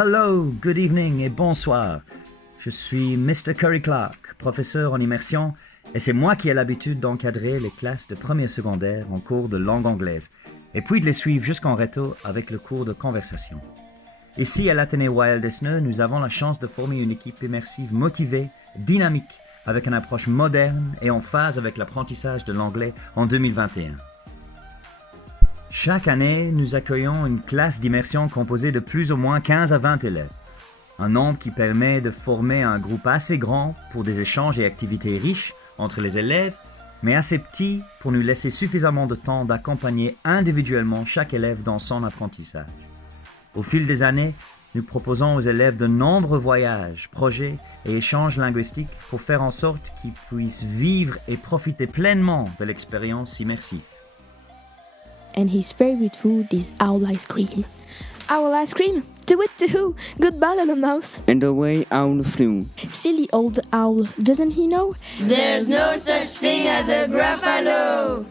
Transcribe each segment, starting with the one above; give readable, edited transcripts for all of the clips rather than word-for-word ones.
Hello, good evening et bonsoir. Je suis Mr. Curry Clark, professeur en immersion, et c'est moi qui ai l'habitude d'encadrer les classes de première secondaire en cours de langue anglaise, et puis de les suivre jusqu'en réto avec le cours de conversation. Ici, à l'Athénée Wild Esneux, nous avons la chance de former une équipe immersive motivée, dynamique, avec une approche moderne et en phase avec l'apprentissage de l'anglais en 2021. Chaque année, nous accueillons une classe d'immersion composée de plus ou moins 15 à 20 élèves. Un nombre qui permet de former un groupe assez grand pour des échanges et activités riches entre les élèves, mais assez petit pour nous laisser suffisamment de temps d'accompagner individuellement chaque élève dans son apprentissage. Au fil des années, nous proposons aux élèves de nombreux voyages, projets et échanges linguistiques pour faire en sorte qu'ils puissent vivre et profiter pleinement de l'expérience immersive. And his favorite food is owl ice cream. Owl ice cream? To it to who? Goodbye, little mouse. And away owl flew. Silly old owl, doesn't he know? There's no such thing as a Gruffalo.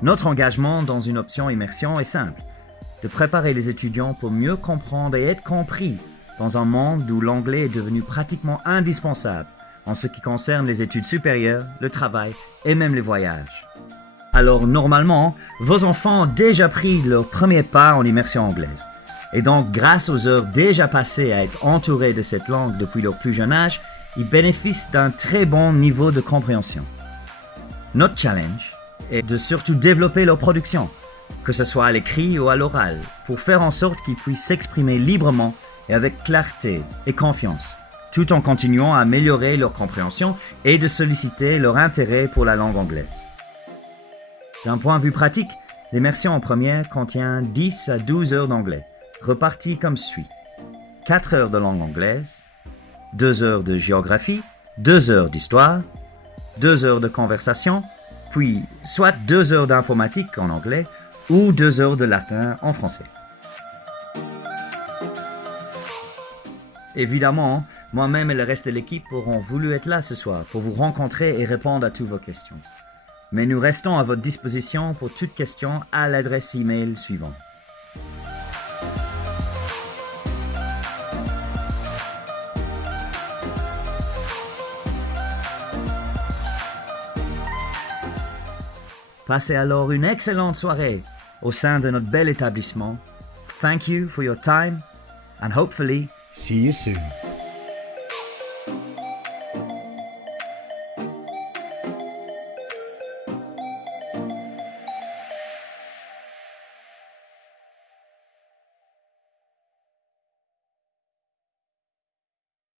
Notre engagement dans une option immersion est simple, de préparer les étudiants pour mieux comprendre et être compris dans un monde où l'anglais est devenu pratiquement indispensable en ce qui concerne les études supérieures, le travail et même les voyages. Alors normalement, vos enfants ont déjà pris leur premier pas en immersion anglaise. Et donc, grâce aux heures déjà passées à être entourés de cette langue depuis leur plus jeune âge, ils bénéficient d'un très bon niveau de compréhension. Notre challenge est de surtout développer leur production, que ce soit à l'écrit ou à l'oral, pour faire en sorte qu'ils puissent s'exprimer librement et avec clarté et confiance, tout en continuant à améliorer leur compréhension et de solliciter leur intérêt pour la langue anglaise. D'un point de vue pratique, l'immersion en première contient 10 à 12 heures d'anglais, reparties comme suit. 4 heures de langue anglaise, 2 heures de géographie, 2 heures d'histoire, 2 heures de conversation, puis soit 2 heures d'informatique en anglais ou 2 heures de latin en français. Évidemment, moi-même et le reste de l'équipe auront voulu être là ce soir pour vous rencontrer et répondre à toutes vos questions. Mais nous restons à votre disposition pour toute question à l'adresse email suivante. Passez alors une excellente soirée au sein de notre bel établissement. Thank you for your time and hopefully See you soon.